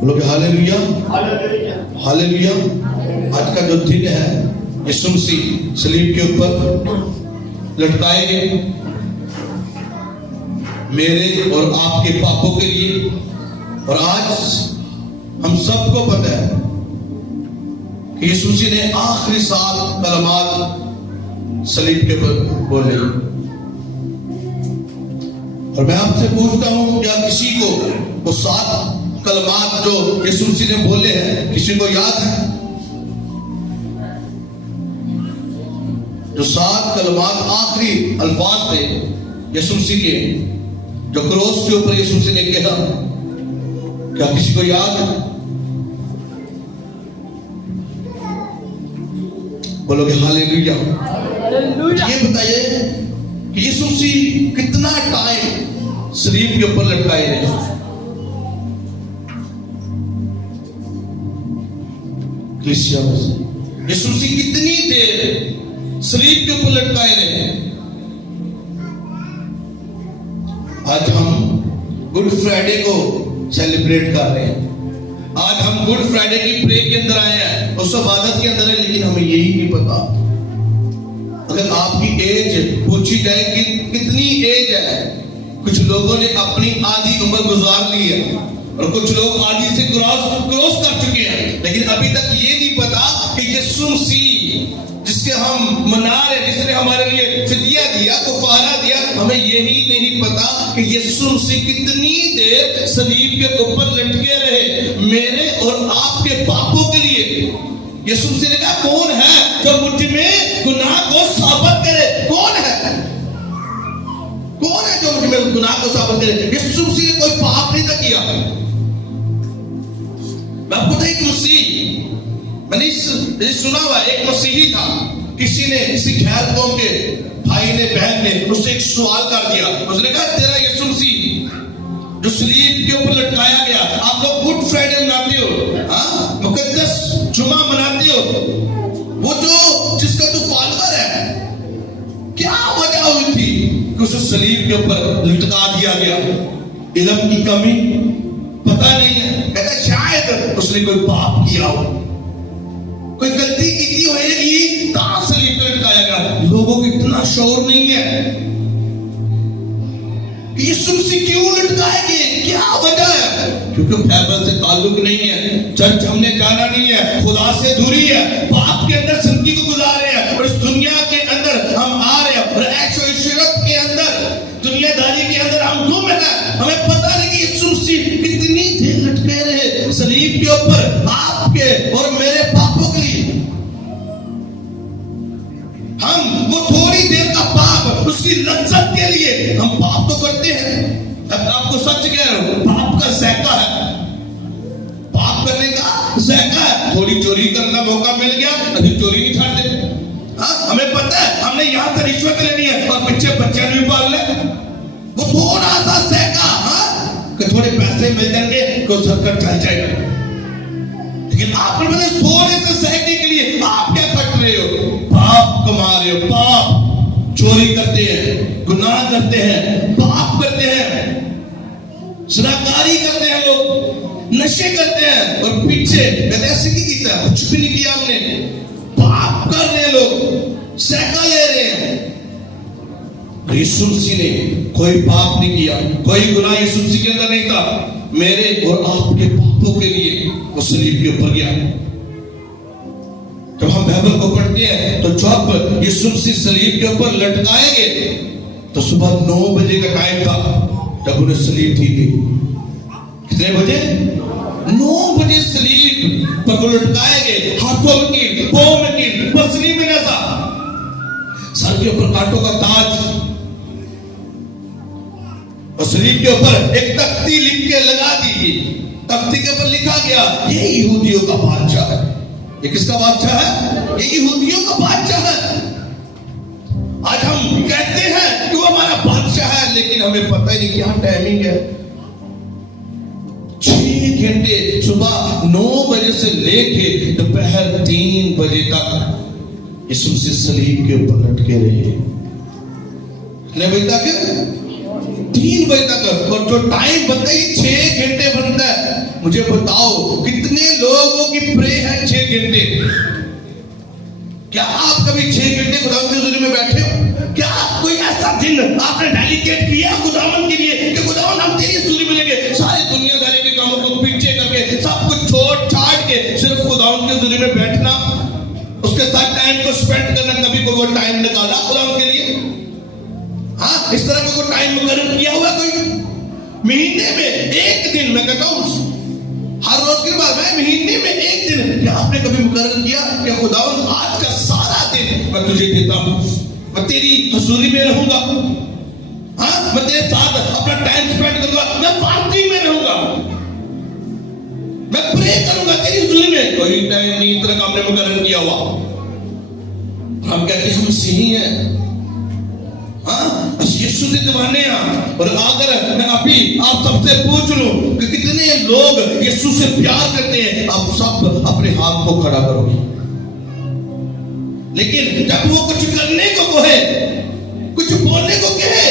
बोलोगे hallelujah, hallelujah. आज का जो दिन है यीशु मसीह सलीब के ऊपर लटकाए गए मेरे और आपके पापों के लिए। और आज हम सबको पता है कि यीशु मसीह ने आखिरी 7 कलमात सलीब के ऊपर बोले। और मैं आपसे पूछता हूं, क्या किसी को वो 7 कलमात जो यीशु मसीह ने बोले हैं किसी को याद है? जो 7 कलमात आखिरी अल्फाज थे यीशु मसीह के, जो क्रोस के ऊपर यीशु मसीह ने कहा, क्या किसी को याद है? बोलोगे हालेलुया। ये बताइए कि यीशु मसीह कितना टाइम सलीब के ऊपर लटकाए रहे? यीशु मसीह कितनी देर सलीब के ऊपर लटकाए रहे? आज हम गुड फ्राइडे को सेलिब्रेट कर रहे हैं। आज हम गुड फ्राइडे की प्रे के अंदर आए हैं, उस इबादत के अंदर है, लेकिन हमें यही नहीं पता। अगर आपकी एज पूछी जाए कि कितनी एज है, कुछ लोगों ने अपनी आधी उम्र गुजार ली है और कुछ लोग आधी से क्रॉस कर चुके हैं, लेकिन अभी तक ये नहीं पता कि यीशु मसीह जिसके हम मना रहे, जिसने हमारे लिए फिदिया दिया, कफारा दिया, हमें यही नहीं पता कि यीशु मसीह कितनी देर सलीब के ऊपर लटके रहे मेरे और आपके पापों के लिए। यीशु मसीह ने कहा, कौन है जो मुझ में गुनाह को साबित करे? कौन है जो मुझ में गुनाह को साबित करे? यीशु मसीह ने कोई पाप नहीं था किया। मैं आपको एक मसीह, मैंने सुना हुआ, एक मसीही था, किसी खैर कौम के भाई ने, बहन ने उससे एक सवाल कर दिया। उसने कहा, तेरा यीशु मसीह जो सलीब के ऊपर लटकाया गया, आप लोग गुड फ्राइडे मनाते हो, मुकद्दस जुमा मनाते हो, वो जो जिसका तू फॉलोअर है, क्या वजह हुई थी कि उसे सलीब के ऊपर लटका दिया गया? इल्म की कमी? पता नहीं है। कहता शायद उसने कोई पाप किया हो, कोई गलती की होगी, कहां सलीब पे लटकाया गया। लोगों को इतना शौर नहीं है कि यीशु मसीह क्यों लटकाए गए, क्या वजह है? क्योंकि बाइबल से ताल्लुक नहीं है, चर्च हमने जाना नहीं है, खुदा से दूरी है, पाप के अंदर जिंदगी को गुजार रहे हैं और इस दुनिया के अंदर हम आ रहे हैं और ऐशो इशरत के अंदर, दुनियादारी के अंदर हम घूम रहे हैं। हमें पता नहीं कि यीशु मसीह कितनी देर लटके रहे सलीब के ऊपर आपके और मेरे पापों के लिए। हम वो थोड़ी देर का पाप, उसकी लज्जत के लिए हम पाप तो करते हैं। अब आपको सच कह रहा हूं, पाप का ज़ायका है, पाप करने का ज़ायका है। थोड़ी चोरी करना मौका मिल गया, अभी चोरी नहीं छाड़ते। हमें पता है हमने यहां से रिश्वत लेनी है और पीछे बच्चे भी पाल ले, वो थोड़ा सा ज़ायका, थोड़े पैसे मिल जाएंगे तो सरकार चल जाएगा। लेकिन आपने पता थोड़े से ज़ायके के लिए आप क्या कर रहे हो? पाप कमा रहे हो, पाप चोरी करते हैं, गुनाह करते हैं, पाप करते हैं, ज़िनाकारी करते हैं, लोग नशे करते हैं और पीछे ऐसे नहीं किया, कुछ भी नहीं किया हमने, पाप कर रहे लोग, ज़ायका ले रहे हैं। यीशु मसीह ने कोई पाप नहीं किया, कोई गुनाह यीशु मसीह के अंदर नहीं था। मेरे और आपके पापों के लिए वो सलीब के ऊपर गया। जब हम बाइबल को पढ़ते हैं तो जब यीशु मसीह सलीब के ऊपर लटकाए गए तो सुबह 9 बजे का टाइम था जब उन्हें सलीब दी गई। कितने बजे? 9 बजे सलीब पर लटकाए गए। हाथों में कील, पांव में कील, पसली में नसा, सर के ऊपर कांटों का ताज, और सलीब के ऊपर एक तख्ती लिख के लगा दी गई। तख्ती के ऊपर लिखा गया, ये यहूदियों का बादशाह है। ये किसका बादशाह है? ये यहूदियों का बादशाह है। आज हम कहते हैं कि वो हमारा बादशाह है, लेकिन हमें पता ही नहीं क्या टाइमिंग है। 6 घंटे सुबह 9 बजे से लेके दोपहर 3 बजे तक यीशु मसीह सलीब के ऊपर लटके रहे। कितने बजे तक? 3 बजे तक, और जो टाइम बनता है ये 6 घंटे बनता है। मुझे बताओ कितने लोगों की प्रे है 6 घंटे? क्या आप कभी 6 घंटे खुदावन की हुजूरी में बैठे हो? क्या कोई ऐसा दिन आपने डेडिकेट किया खुदावन के लिए कि खुदावन हम तेरी हुजूरी में लेंगे, सारी दुनियादारी के कामों को पीछे करके, सब कुछ छोड़ छाड़ के सिर्फ खुदावन की हुजूरी में बैठना, उसके साथ टाइम को स्पेंड करना? कभी कोई वो टाइम निकाला खुदावन के लिए? हाँ, इस तरह का कोई टाइम मुकर्रर किया हुआ कोई? महीने में एक दिन, मैं कहता हूं हर रोज की बात है, महीने में एक दिन क्या आपने कभी मुकर्रर किया कि खुदावन आज का सारा दिन मैं तुझे देता हूं, मैं तेरी हुजूरी में रहूंगा, हाँ मैं तेरे साथ अपना टाइम स्पेंड करूंगा, मैं फास्टिंग में रहूंगा, मैं प्रे करूंगा तेरी हुजूरी में? कोई टाइम नहीं इस तरह का आपने मुकर्रर किया हुआ। हम कहते हैं हम मसीही हैं, यीशु के दीवाने हैं। और अगर मैं अभी आप सबसे पूछ लूं कि कितने लोग यीशु से प्यार करते हैं, आप सब अपने हाथ को खड़ा करोगे। लेकिन जब वो कुछ करने को कहे, कुछ बोलने को कहे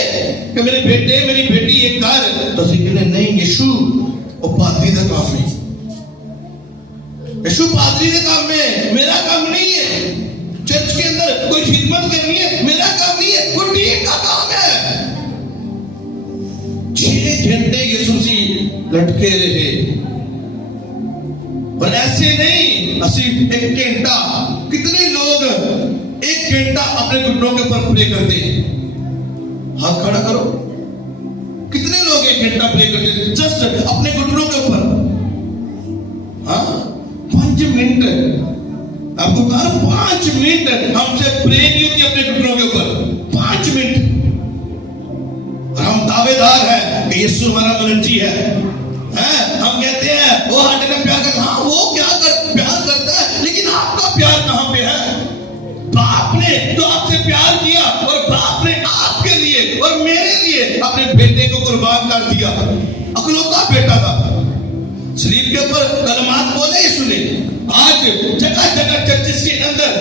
कि मेरे बेटे मेरी बेटी ये कर, तो कहने नहीं यीशु वो पादरी का काम है, यीशु पादरी के काम में, मेरा काम नहीं है। चर्च के अंदर कोई खिदमत करनी है, मेरा काम नहीं है, वो टीम का काम है। 6 घंटे यीशु जी लटके रहे, और ऐसे नहीं असी 1 घंटा, कितने लोग 1 घंटा अपने घुटनों के ऊपर प्रे करते हैं? हाथ खड़ा करो। कितने लोग 1 घंटा प्रे करते हैं जस्ट अपने घुटनों के ऊपर? हाँ, 5 मिनट आपको कहा, 5 मिनट हमसे प्रे नहीं होती अपने घुटनों के ऊपर, 5 मिनट। और हम दावेदार हैं कि यीशु हमारा मनजी है, हम कहते हैं वो हमारे में प्यार करता है। हाँ, वो प्यार करता है, लेकिन आपका प्यार कहां पे है? बाप ने तो आपसे प्यार किया, और बाप ने आपके लिए और मेरे लिए अपने बेटे को कुर्बान कर दिया। अकलौता बेटा था, शरीर के ऊपर कलमात बोले यीशु ने। आज जगह जगह चर्चिस के अंदर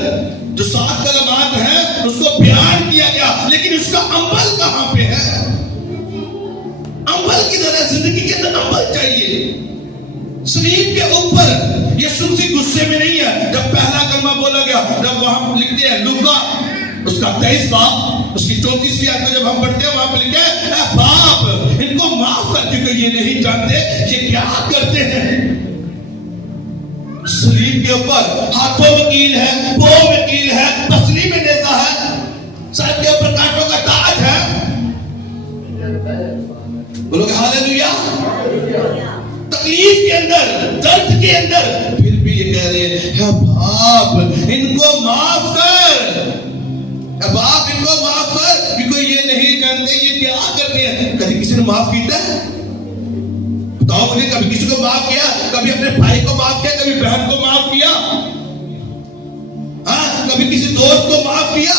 जो 7 कलमात हैं उसको बयान किया गया, लेकिन उसका अमल कहां पे है? अमल की तरह जिंदगी के अंदर अमल चाहिए। शरीर के ऊपर यीशु मसीह गुस्से में नहीं है। जब पहला कलमा बोला गया, जब वहां लिखते हैं लूका उसका 23 बाब उसकी 34वीं आयत को जब हम पढ़ते हैं, वहां पे लिखा है बाप इनको माफ कर, क्योंकि ये नहीं जानते ये क्या करते हैं। शरीर के ऊपर हाथों में कील है, पांव में कील है, पसली में नेजा है, सर के ऊपर कांटों का ताज है। बोलोगे हालेलुया। तकलीफ के अंदर, दर्द के अंदर, फिर भी ये कह रहे हैं बाप इनको माफ कर, बाप इनको माफ कर, क्योंकि ये नहीं जानते ये क्या करते हैं। कभी किसी ने माफ किया है? बताओ मुझे, कभी किसी को माफ किया? कभी अपने भाई को माफ किया? कभी बहन को माफ किया? हाँ, कभी किसी दोस्त को माफ किया?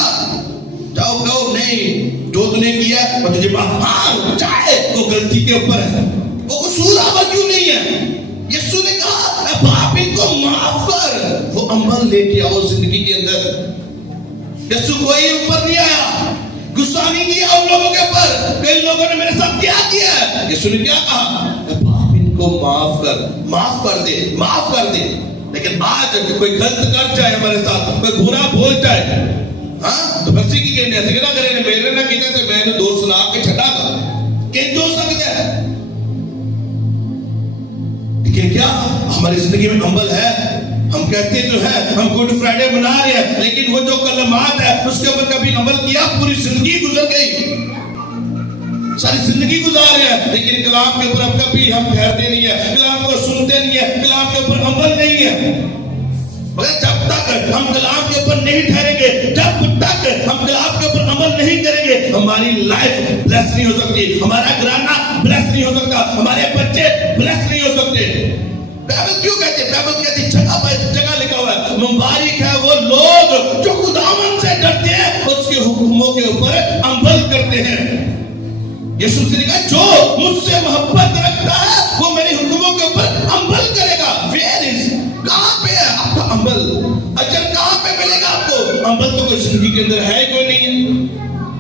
जाओ कहो नहीं, जो तूने किया वो तुझे माफ, हाँ चाहे वो गलती के ऊपर है, वो कसूर आपका क्यों नहीं है? यीशु ने कहा बाप इनको माफ कर, वो अमल लेके आओ जिंदगी के अंदर। यीशु कोई ऊपर नहीं आया, गुस्सा नहीं किया उन लोगों के ऊपर। कई लोगों ने मेरे साथ क्या किया है, यीशु ने क्या कहा? बाप इनको माफ कर, माफ कर दे, माफ कर दे। लेकिन आज कोई गलत कर जाए हमारे साथ, कोई बुरा बोल जाए, हाँ तो बच्चे की कहने ऐसे ना करें, मेरे ना कहते थे मैंने दोस्त सुना के छटा था, कहीं हो सकता है। लेकिन क्या हमारी जिंदगी में अमल है? हम कहते तो है हम गुड फ्राइडे मना रहे हैं, लेकिन वो जो कलमात है उसके ऊपर कभी अमल किया? पूरी जिंदगी गुजर गई, सारी जिंदगी गुजार रहे हैं, लेकिन कलाम के ऊपर अब कभी हम ठहरते नहीं है, कलाम को सुनते नहीं है, कलाम के ऊपर अमल नहीं है। मगर जब तक हम कलाम के ऊपर नहीं ठहरेंगे, जब तक हम कलाम के ऊपर अमल नहीं करेंगे, हमारी लाइफ ब्लेस नहीं हो सकती, हमारा घराना ब्लेस नहीं हो सकता, हमारे बच्चे ब्लेस नहीं हो सकते। बाइबल क्यों कहते हैं? बाइबल कहती है जगह पर जगह लिखा हुआ है मुबारक है वो लोग जो खुदावंद से डरते हैं, उसके हुक्मों के ऊपर अमल करते हैं। यीशु ने कहा जो मुझसे मोहब्बत रखता है वो मेरे हुक्मों के ऊपर अमल करेगा। वेयर इज, कहां पे है आपका अमल? अजर कहां पे मिलेगा आपको? अमल तो कोई जिंदगी के अंदर है कोई नहीं है।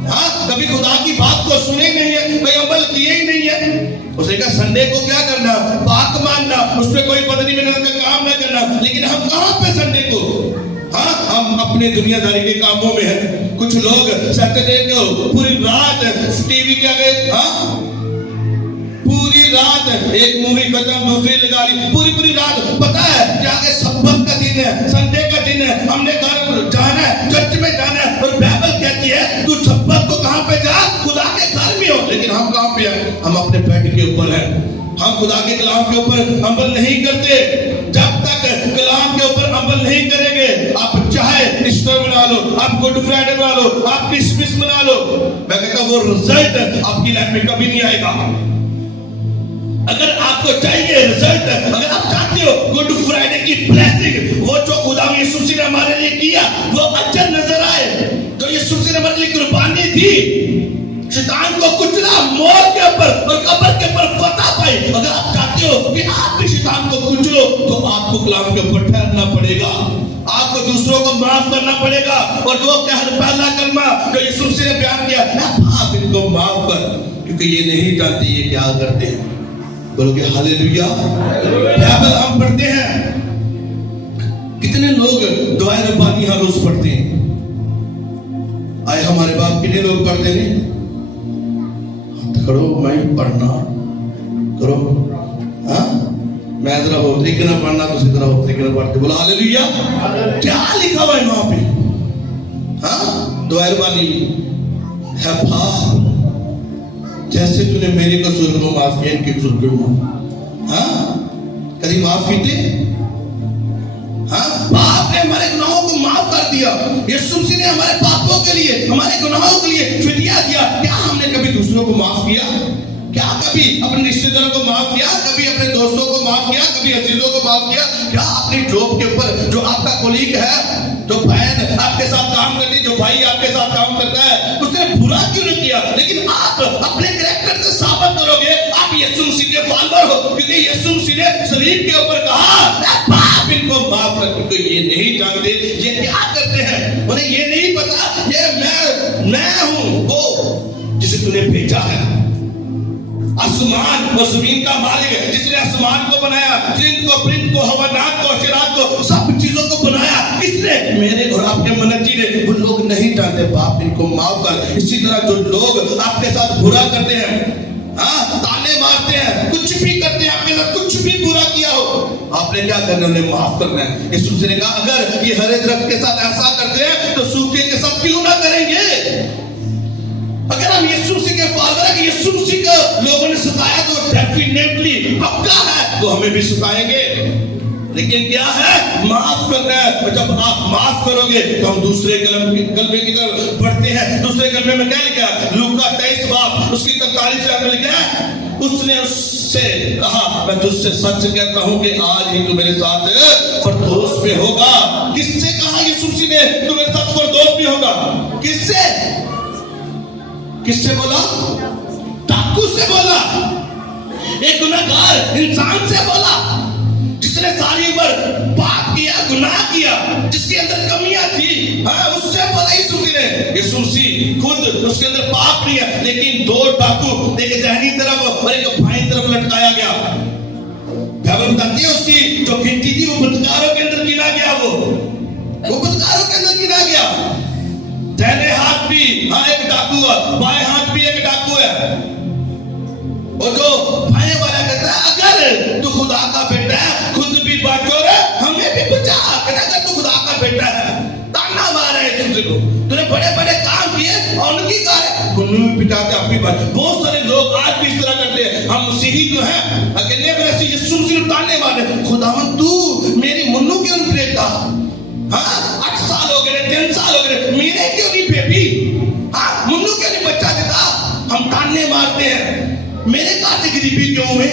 हाँ, कभी खुदा की बात को सुने नहीं है, भाई हम उसने कहा संडे को क्या करना, पाक मानना, उसमें कोई बदनी में का काम ना करना। लेकिन हम कहां पे संडे को, हाँ हम अपने दुनियादारी के कामों में हैं। कुछ लोग सैटरडे को पूरी रात टीवी के आगे, हाँ पूरी रात एक मूवी खत्म, दूसरी लगा ली, पूरी रात। पता है कि आगे सब्बत का दिन है, संडे का दिन है, हमने घर जाना है, चर्च में जाना है। और बाइबल कहती है तू सब्बत को कहां पे जा, खुदा के घर में हो। लेकिन हम कहां पे हैं, हम अपने बेड के ऊपर हैं। हम खुदा के कलाम के ऊपर अमल नहीं करते। जब तक कलाम के ऊपर अमल नहीं करेंगे, आप चाहे ईस्टर मना लो, आप गुड फ्राइडे मना लो, आप क्रिसमस मना लो, मैं कहता हूं वो रिजल्ट आपकी लाइफ में कभी नहीं आएगा। अगर आपको चाहिए रिजल्ट, अगर आप चाहते हो गुड फ्राइडे की ब्लेसिंग, वो जो खुदा यीशु मसीह ने हमारे लिए किया वो अच्छा नजर आए, जो यीशु मसीह ने हमारे लिए कुर्बानी दी, शैतान को कुचला, मौत के ऊपर और कब्र के ऊपर फतह पाई। अगर आप चाहते हो कि आप भी शैतान को कुचलो, तो आपको कलाम के ऊपर ठहरना पड़ेगा, आपको दूसरों को माफ करना पड़ेगा। और जो पहला कलमा जो यीशु मसीह ने बयान किया, आप इनको माफ कर, क्योंकि ये नहीं जानते ये क्या करते हैं। बोलोगे हालेलुया। बाइबल हम पढ़ते हैं, कितने लोग दुआए रब्बानी हर रोज पढ़ते हैं। आए हमारे बाप कितने लोग पढ़ते हैं, करो मैं पढ़ना करो, हाँ मैं जरा हो तरीके ना पढ़ना, तो इसी तरह हो तरीके ना पढ़ते। बोला हालेलुया। क्या लिखा हुआ है वहां पे, हाँ दुआए रब्बानी है बाप, जैसे तूने मेरे कसूर को माफ किया, इनके कसूर को माफ, हाँ कभी माफ कीते, हाँ बाप ने हमारे गुनाहों को माफ कर दिया। यीशु मसीह ने हमारे पापों के लिए, हमारे गुनाहों के लिए फिदिया दिया। क्या हमने कभी दूसरों को माफ किया? क्या कभी अपने रिश्तेदारों को माफ किया? कभी अपने दोस्तों को माफ किया? कभी अजीजों को माफ किया? क्या अपनी जॉब के ऊपर जो आपका कोलीग है, जो बहन आपके साथ काम करती है, जो भाई आपके साथ काम करता है, उसने बुरा क्यों नहीं किया? लेकिन आप अपने कैरेक्टर से साबित करोगे आप यीशु मसीह के फॉलोअर हो, क्योंकि यीशु मसीह ने शरीर के ऊपर कहा बाप इनको माफ कर, क्योंकि ये नहीं जानते ये क्या करते हैं। उन्हें ये नहीं पता ये मैं हूं वो जिसे तूने भेजा है। आसमान और जमीन का मालिक है, जिसने आसमान को बनाया, जिन को प्रिंट को, हवानात को, शरात को, सब चीजों को बनाया, किसने? मेरे और आपके मनजी ने। वो लोग नहीं जानते, बाप इनको माफ कर। इसी तरह जो लोग आपके साथ बुरा करते हैं, हाँ ताने मारते हैं, कुछ भी करते हैं, आपके साथ कुछ भी बुरा किया हो, आपने क्या करना, उन्हें माफ करना है। यीशु मसीह ने कहा अगर ये हरे दरख्त के साथ ऐसा करते हैं तो सूखे के साथ क्यों ना करेंगे। अगर हम यीशु मसीह के फॉलोअर हैं, यीशु मसीह को लोगों ने सिखाया तो डेफिनेटली पक्का है वो हमें भी सिखाएंगे। लेकिन क्या है, माफ करना है। जब आप माफ करोगे तो हम दूसरे कलमे की तरफ बढ़ते हैं। दूसरे कलमे में क्या लिखा है, लूका 23 बाब उसकी 43 में लिखा है, उसने उससे कहा मैं तुझसे सच कहता हूं कि आज ही तू मेरे साथ फरदौस में होगा। किससे कहा यीशु मसीह ने तू मेरे साथ फरदौस में होगा? किससे बोला? डाकू से बोला, एक गुनाहगार इंसान से बोला, जिसने सारी उम्र पाप किया, गुनाह किया, जिसके अंदर कमियां थी, हाँ उससे बोला यीशु मसीह ने। यीशु मसीह खुद उसके अंदर पाप नहीं है, लेकिन दो डाकू, एक दाहिनी तरफ और एक बाईं तरफ लटकाया गया। बाइबल बताती है उसकी जो गिनती थी वो बदकारों के अंदर गिना गया, वो बदकारों के अंदर गिना गया। दाहिने हाथ भी हाँ एक डाकू है, बाएं हाथ भी एक डाकू है। और जो बाएं वाला कहता है अगर तू खुदा का बेटा है खुद भी बचो रे, हमें भी बचा। अगर तू खुदा का बेटा है, ताना मारा है तुझे को, तूने बड़े बड़े काम किए और उनकी कार गुन्नू में पिटाते अपनी बात। बहुत सारे लोग आज भी इस तरह करते हैं। हम मसीही जो है अकेले वैसे यीशु मसीह ताने मारे, खुदावन तू मेरी मुन्नू क्यों नहीं लेता? हाँ 8 साल हो गए, 3 साल हो गए, मेरे क्यों नहीं बेबी? हाँ मुन्नू क्यों नहीं बच्चा देता? हम ताने मारते हैं, मेरे काटे गरीबी क्यों है?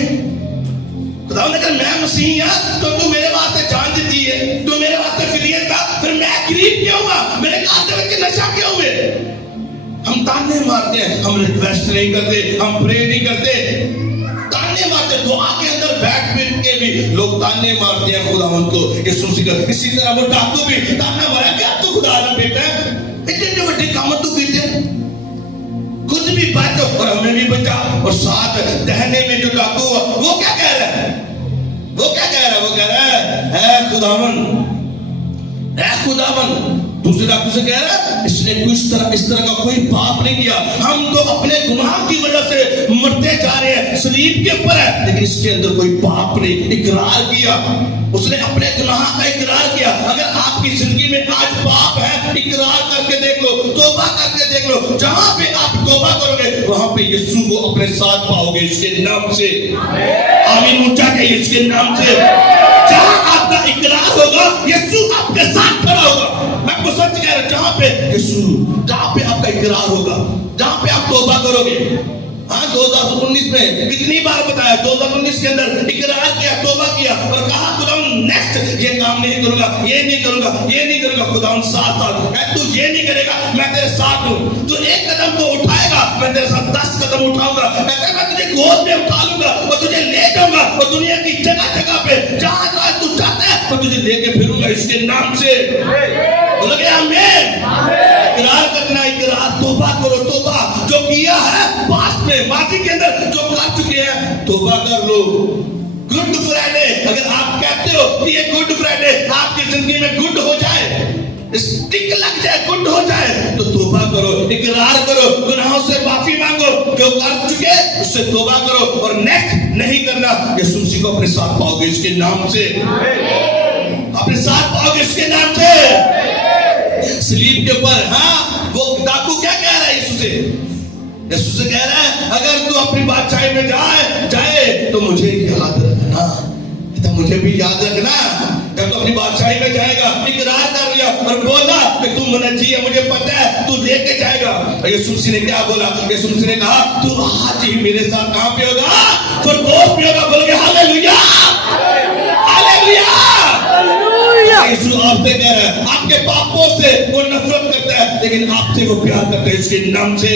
खुदा ने कहा मैं मसीह हूं तो तू मेरे वास्ते जान देती है, तू मेरे वास्ते फिदिया था, फिर मैं गरीब क्यों हुआ? मेरे काटे में नशा क्यों हुए? हम ताने मारते हैं, हम रिक्वेस्ट नहीं करते, हम प्रे नहीं करते, ताने मारते। दुआ के अंदर बैठ के भी लोग ताने मारते हैं खुदावंत को, यीशु मसीह को। इसी तरह वो डाकू भी ताना मारा, क्या तू खुदा का बेटा है? इतने बड़े काम तू कीते, खुद भी बच और हमें भी बचा। और साथ दहने में जो डाकू हुआ वो क्या कह रहा है? वो क्या कह रहा है? वो कह रहा है खुदावन, ऐ खुदावन। दूसरे डाकू से कह रहा है इसने इस तरह का कोई पाप नहीं किया, हम तो अपने गुनाह की वजह से मरते जा रहे हैं, सलीब के ऊपर है, लेकिन इसके अंदर कोई पाप नहीं। इकरार किया, उसने अपने गुनाह का इकरार किया। अगर आपकी जिंदगी में आज पाप है, इकरार करके देख लो, तौबा करके देख लो। जहां पे आप तौबा करोगे वहां पे यीशु को अपने साथ पाओगे इसके नाम से। आमीन ऊंचा कहिए इसके नाम से। जहां आपका इकरार होगा यीशु आपके साथ खड़ा होगा। मैं आपको सच कह रहा हूं, जहां पे यीशु, जहां पे आपका इकरार होगा, जहां पे आप तौबा करोगे। हाँ 2019 में कितनी बार बताया, 2019 के अंदर इकरार किया, तौबा किया और कहा खुदावन नेक्स्ट ये काम नहीं करूंगा, ये नहीं करूंगा, ये नहीं करूंगा। खुदावन साथ तू ये नहीं करेगा, मैं तेरे साथ हूं। तू एक कदम तो उठाएगा, मैं तेरे साथ 10 कदम उठाऊंगा। मैं तुझे गोद में उठा लूंगा और तुझे ले जाऊंगा और दुनिया की जगह जगह पे जहां जहां तू चाहता है मैं तुझे लेके फिरूंगा इसके नाम से। बोलोगे आमीन। इकरार करना, इकरार, तौबा करो। तौबा जो किया है पास्ट में, माजी के अंदर जो कर चुके हैं, तौबा कर लो। गुड फ्राइडे, अगर आप कहते हो कि ये गुड फ्राइडे आपकी जिंदगी में गुड हो जाए, स्टिक लग जाए, गुड हो जाए, तो तौबा करो, इकरार करो, गुनाहों से माफी मांगो। जो कर चुके उससे तौबा करो और नेक्स्ट नहीं करना। यीशु मसीह को अपने साथ पाओगे इसके नाम से, अपने साथ पाओगे इसके नाम से। सलीब के ऊपर हाँ वो डाकू क्या कह रहा है यीशु से? यीशु से कह रहा है अगर तू अपनी बादशाही में जाए तो मुझे याद रखना, तो मुझे भी याद रखना। जब तू अपनी बादशाही में जाएगा, इकरार कर लिया और बोला कि तू मुनज्जी है, मुझे पता है तू लेके जाएगा। और यीशु मसीह ने क्या बोला? यीशु मसीह ने कहा तू आज ही मेरे साथ कहां पे होगा? फिरदौस में होगा। बोलोगे हालेलुया, हालेलुया। यीशु आपसे कह रहा है आपके पापों से वो नफरत करता है लेकिन आपसे वो प्यार करता है इसके नाम से।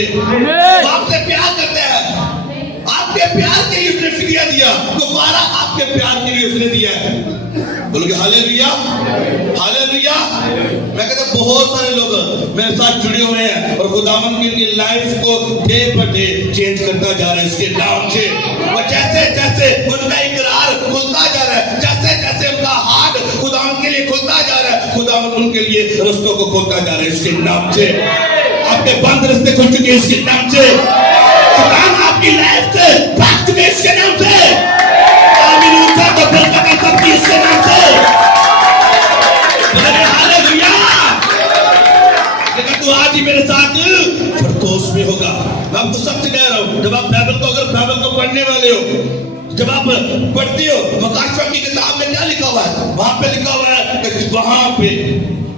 आपसे प्यार करता है, आपके प्यार के लिए उसने फिदिया दिया, दोबारा आपके प्यार के लिए उसने दिया है। बोलोगे हालेलुया, हालेलुया। मैं कहता बहुत सारे लोग मेरे साथ जुड़े हुए हैं और खुदावन की लाइफ को डे बाय डे चेंज करता जा रहा है इसके नाम से। और जैसे जैसे उनका इकरार खुलता जा रहा है, जैसे जैसे उनका हार्ट खुदावन के लिए खुलता जा रहा है, खुदावन उनके लिए रास्तों को खोलता जा रहा है इसके नाम से। आपके बंद रास्ते खुल चुके हैं इसके नाम से। खुदावन आपकी लाइफ से भाग चुके हैं इसके नाम से। आमीन ऊंचा तो बरकत सबकी इसके नाम से। हालेलुया। लेकिन तू आज ही मेरे साथ फिरदौस में होगा। मैं आपको सच कह रहा हूं, जब आप बाइबल को, अगर बाइबल को पढ़ने वाले हो, जब आप पढ़ते हो मकाशवा की किताब में क्या लिखा हुआ है? वहां पे लिखा हुआ है कि वहां पे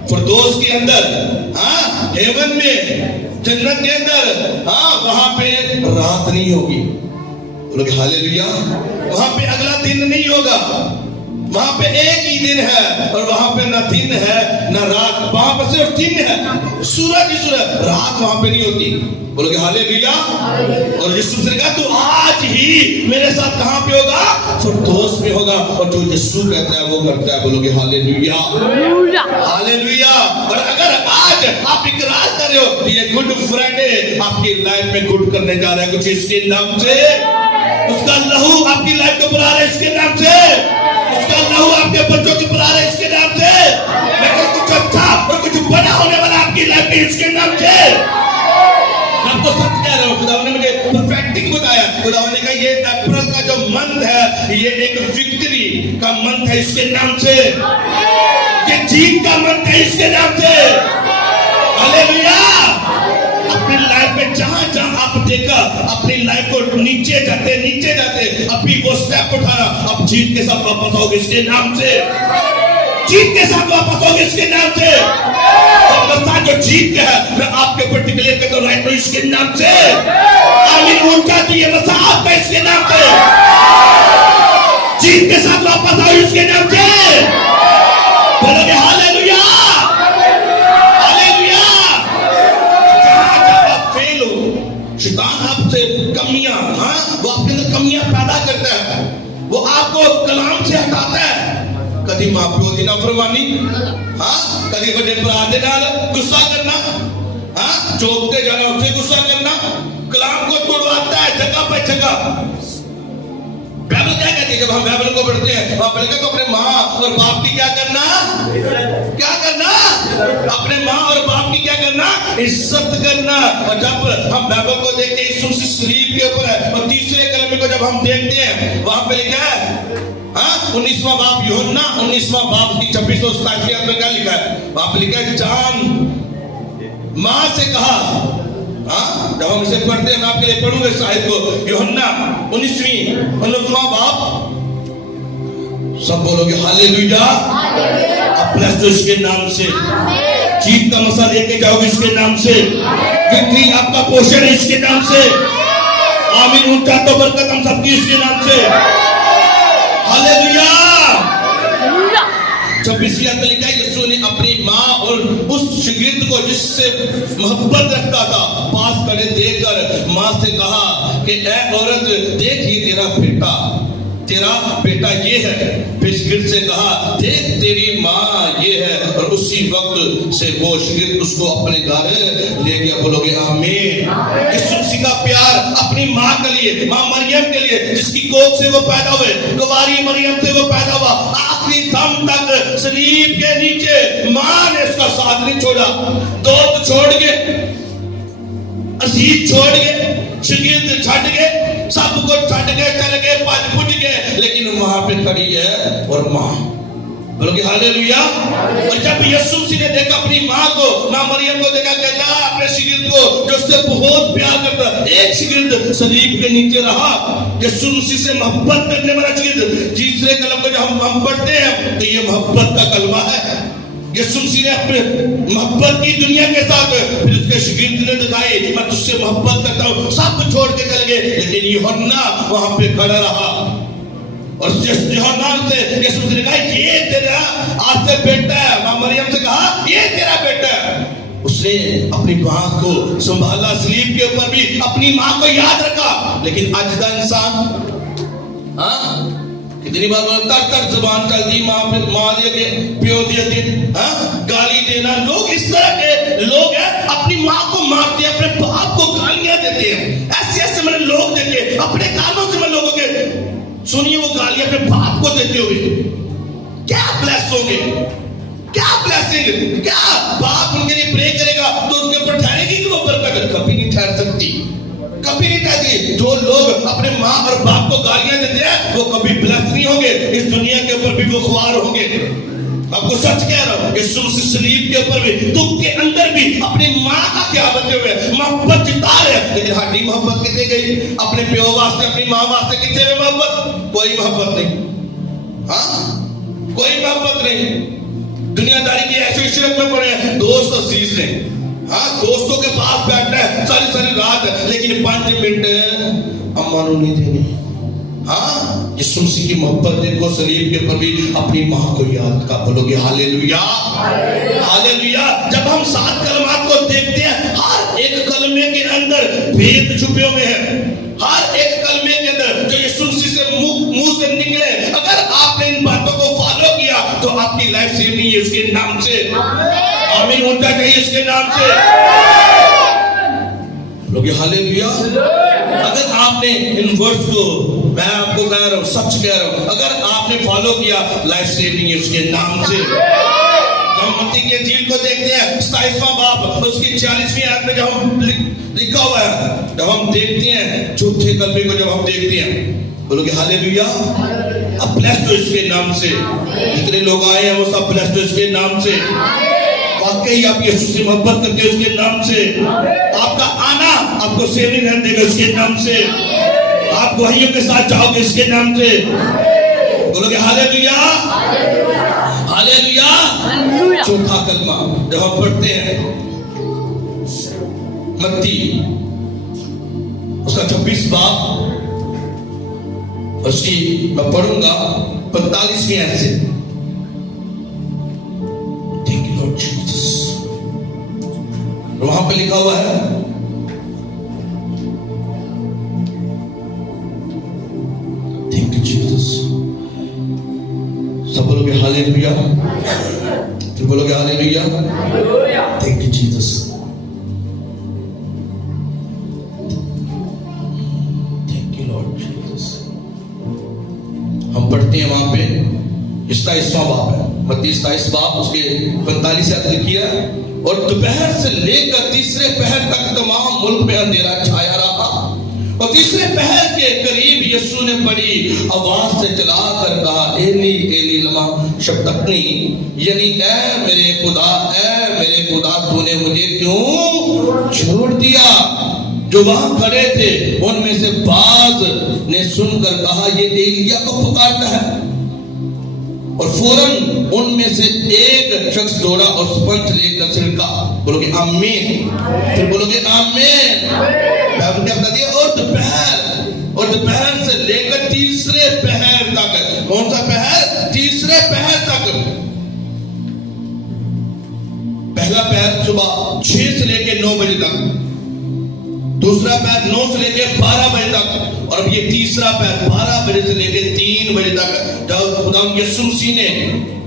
फिरदौस के अंदर, हाँ हेवन में, जन्नत के अंदर, हाँ वहां पे रात नहीं होगी। बोलोगे हालेलुया। वहां पे अगला दिन नहीं होगा, वहां पे एक ही दिन है और वहां पे ना दिन है ना रात, वहां पे सिर्फ दिन है, सूरज ही सूरज, रात वहां पे नहीं होती। बोलोगे हालेलुया। और यीशु ने कहा तू आज ही मेरे साथ कहां पे होगा? फिरदौस में होगा। और जो यीशु कहता है वो करता है। बोलोगे हालेलुया, हालेलुया। और अगर आज आप इकरार कर रहे हो तो ये गुड फ्राइडे आपकी लाइफ में गुड करने जा रहा है कुछ इसके नाम से। उसका लहू आपकी लाइफ को बुला रहा है इसके नाम से। उसका लहू आपके बच्चों को बुला रहा है इसके नाम से। लेकिन कुछ अच्छा और कुछ बड़ा होने वाला आपकी लाइफ में इसके नाम से। आपको सच कह रहा हूं, खुदावन ने मुझे परफेक्टिंग बताया। खुदावन ने कहा ये अप्रैल का जो मंथ है ये एक विक्ट्री का मंथ है इसके नाम से। ये जीत का मंथ है इसके नाम से। हालेलुया। अपनी लाइफ में जहां जहां आप देखा अपनी लाइफ को नीचे जाते अभी वो स्टेप उठाना, आप जीत के साथ वापस आओगे इसके नाम से। जीत के साथ वापस आओगे इसके नाम से। और जो जीत गया है मैं आपके ऊपर डिक्लेयर करता हूं राइट इसके नाम से। आमीन ऊंचा दिए बस आपका इसके नाम से। जीत के साथ वापस आओ इसके नाम से। बोलोगे हालेलुया, हालेलुया। जहां आप फेल हो, शैतान आपसे कमियां, हाँ वो आपके अंदर कमियां पैदा करता है, वो आपको कलाम से हटाता है। कभी मां प्यो की नाफरमानी, हाँ कभी बड़े भरा दे नाल गुस्सा करना, हाँ चौकते जाना उससे गुस्सा करना, कलाम को तोड़वाता है जगह पे जगह। बाइबल क्या कहती है? जब हम बाइबल को पढ़ते हैं वहां पर लिखा तो अपने माँ और बाप की क्या करना, क्या करना, अपने माँ और बाप की क्या करना, इज्जत करना। और जब हम बाइबल को देखते हैं यीशु मसीह सलीब के ऊपर है, और तीसरे कलमे को जब हम देखते हैं वहां पे लिखा है 19वां बाब यूहन्ना 19वां बाब की 2687 में क्या लिखा है? वहां पे लिखा है जान माँ से कहा। जब हम इसे पढ़ते हैं मैं आपके लिए पढ़ूंगा शायद को, यूहन्ना 19वां बाब। सब बोलोगे हालेलुया, अब ब्लेस दो इसके नाम से, जीत का मसा लेके जाओगे इसके नाम से, विक्ट्री आपका पोषण है इसके नाम से। आमीन। ऊंचा तो बरकत हम सबकी इसके नाम से। हालेलुया। 26 में लिखा है यीशु ने अपनी माँ और उस शागिर्द को जिससे मोहब्बत रखता था पास खड़े देखकर माँ से कहा कि ऐ औरत देख ही तेरा बेटा ये है। फिर शागिर्द से कहा देख तेरी माँ ये है। और उसी वक्त से वो शागिर्द उसको अपने घर ले गया। बोलोगे आमीन। यीशु मसीह का प्यार अपनी माँ के लिए, माँ मरियम के लिए जिसकी कोख से वो पैदा हुए, कुंवारी मरियम से वो पैदा हुआ, आखिरी दम तक सलीब के नीचे माँ ने उसका साथ नहीं छोड़ा। दोस्त छोड़ गए, अजीज छोड़ गए, शागिर्द छट गए, सब कुछ छट गए, चल गए, भज फुट गए, लेकिन वहां पे खड़ी है और माँ। बोलोगे हालेलुया। और जब यीशु मसीह ने देखा अपनी माँ को, माँ मरियम को देखा, कहता अपने शागिर्द को जो उससे बहुत प्यार करता, एक शागिर्द सलीब के नीचे रहा, यीशु मसीह से मोहब्बत करने वाला शागिर्द। तीसरे कलम को जब हम पढ़ते हैं तो ये मोहब्बत का कलमा है। यीशु मसीह ने अपने मोहब्बत की दुनिया के साथ, फिर उसके शागिर्द ने दिखाई मैं तुझसे मोहब्बत करता हूँ, सब छोड़ के चल गए, लेकिन यूहन्ना वहां पे खड़ा रहा। और यूहन्ना से यीशु मसीह ने कहा ये तेरा आज से बेटा है। मां मरियम से कहा ये तेरा बेटा है। उसने अपनी मां को संभाला, सलीब के ऊपर भी अपनी मां को याद रखा। लेकिन आज का इंसान कितनी बार बोलता तर जुबान चलती, माँ दिए प्यो दिए, गाली देना। लोग इस तरह के लोग हैं, अपनी माँ को मारते हैं, अपने बाप को गालियां देते हैं। ऐसे मैंने लोग देखे अपने कानों से, मैं लोगों के सुनिए वो गालियां अपने बाप को देते हुए। क्या ब्लेस होंगे, क्या ब्लेसिंग, क्या बाप उनके लिए प्रे करेगा तो उसके ऊपर ठहरेगी कि वो बरकत? कभी नहीं ठहर सकती, कभी नहीं कहती। जो लोग अपने माँ और बाप को गालियां देते हैं वो कभी ब्लेस नहीं होंगे, इस दुनिया के ऊपर भी वो खुआर होंगे। आपको सच कह रहा हूं, यीशु मसीह सलीब के ऊपर भी, दुख के अंदर भी अपनी माँ का क्या बचे हुए मोहब्बत जिता रहे। लेकिन हड्डी मोहब्बत कितने गई? अपने प्यो वास्ते, अपनी माँ वास्ते कितने में मोहब्बत? कोई मोहब्बत नहीं। कोई मोहब्बत नहीं। दुनियादारी की ऐसी इशरत में पड़े हैं। दोस्त अजीज ने, दोस्तों के पास बैठना है सारी रात, लेकिन 5 मिनट अम्मा को नहीं देनी। यीशु मसीह की मोहब्बत देखो, सलीब के ऊपर भी अपनी माँ को याद का। बोलोगे हालेलुया, हालेलुया। जब हम 7 कलमात को देखते हैं, हर एक कलमे के अंदर भेद छुपे हुए हैं। हर एक कलमे के अंदर जो यीशु मसीह से मुंह से निकले, अगर आपने इन बातों को फॉलो किया तो आपकी लाइफ सेव नहीं है उसके नाम से। आमीन होता चाहिए इसके नाम से। लोग हालेलुया। अगर आपने इन वर्ड्स को, मैं आपको कह रहा हूं, सच कह रहा हूं, अगर आपने फॉलो किया लाइफ सेविंग है उसके नाम से। हम मत्ती की इंजील को देखते हैं 27वां बाब उसकी 40वीं आयत में जब हम लिखा हुआ है, जब हम देखते हैं चौथे कलमे को, जब हम देखते हैं, बोलोगे हालेलुया। अब ब्लेस दो इसके नाम से। जितने लोग आए हैं वो सब ब्लेस दो इसके नाम से। वाकई आप यीशु से मोहब्बत करके उसके नाम से, आपका आना आपको सेविंग रहने देगा उसके नाम से। आप गवाहियों के साथ जाओगे इसके नाम से। बोलोगे हालेलुया, हालेलुया। चौथा कलमा जब हम पढ़ते हैं मत्ती उसका 26 बाब, उसकी मैं पढ़ूंगा 45वीं आयत से। Thank you Lord Jesus. वहां पे लिखा हुआ है, थैंक यू जीसस। सब बोलोगे हालेलुया, फिर बोलोगे हालेलुया, थैंक यू जीसस। पढ़ते हैं वहां पे 27वां बाब है, मत्ती 27 बाब उसके 45 आयत लिखी है। और दोपहर से लेकर तीसरे पहर तक तमाम मुल्क में अंधेरा छाया रहा। और तीसरे पहर के करीब यीशु ने बड़ी आवाज से चलाकर कहा, एली एली लमा शबक्तनी, यानी ऐ मेरे खुदा तूने मुझे क्यों छोड़ दिया। जो वहां खड़े थे उनमें से बाज ने सुनकर कहा, ये एलिया को पुकारता है। और फौरन उनमें से एक शख्स दौड़ा और स्पंज लेकर छिड़का। बोलोगे आमीन, फिर बोलोगे आमीन। बाइबल क्या बताती है? और दोपहर से लेकर तीसरे पहर तक। कौन सा पहर? तीसरे पहर तक। पहला पहर सुबह 6 से लेकर 9 बजे तक, दूसरा पहर 9 से लेकर 12 बजे तक, और अब ये तीसरा पहर 12 बजे से लेकर 3 बजे तक, जब खुदा यीशु मसीह ने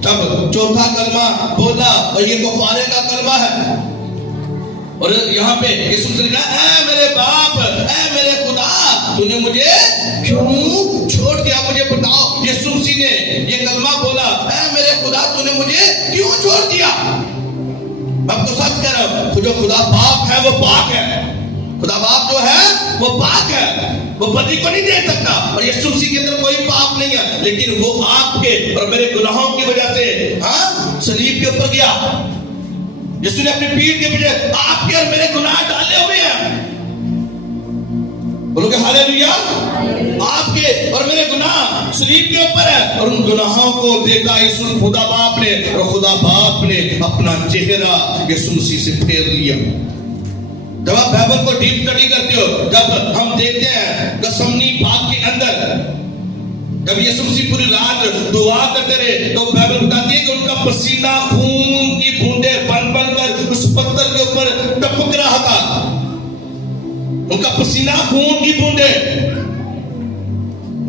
तब चौथा कलमा बोला, और ये कुफारे का कलमा है। और यहाँ पे यीशु मसीह ने कहा, ऐ मेरे बाप, ऐ मेरे खुदा, तूने मुझे क्यों छोड़ दिया? मुझे बताओ। यीशु मसीह ने ये कलमा बोला, ऐ मेरे खुदा, तूने मुझे क्यों छोड़ दिया? मैं आपको सच कह रहा हूं, जो खुदा बाप है वो पाक है। खुदा बाप जो है वो पाक है, वो बदी को नहीं दे सकता। और यीशु मसीह के अंदर कोई पाप नहीं है, लेकिन वो आपके और मेरे गुनाहों की वजह से सलीब के ऊपर गया। यीशु ने अपनी पीठ के पीछे आपके और मेरे गुनाह डाले हुए हैं। बोलोगे हालेलुया। आपके और मेरे गुनाह सलीब के ऊपर है, और उन गुनाहों को देखा यीशु खुदा बाप ने, और खुदा बाप ने अपना चेहरा यीशु मसीह से फेर लिया। जब आप बाइबल को डीप स्टडी करते हो, जब हम देखते हैं गसमनी बाग के अंदर जब यीशु मसीह पूरी रात दुआ करते रहे, तो बाइबल बताती है कि उनका पसीना खून की बूंदे बन कर उस पत्थर के ऊपर टपक रहा था। उनका पसीना खून की बूंदे।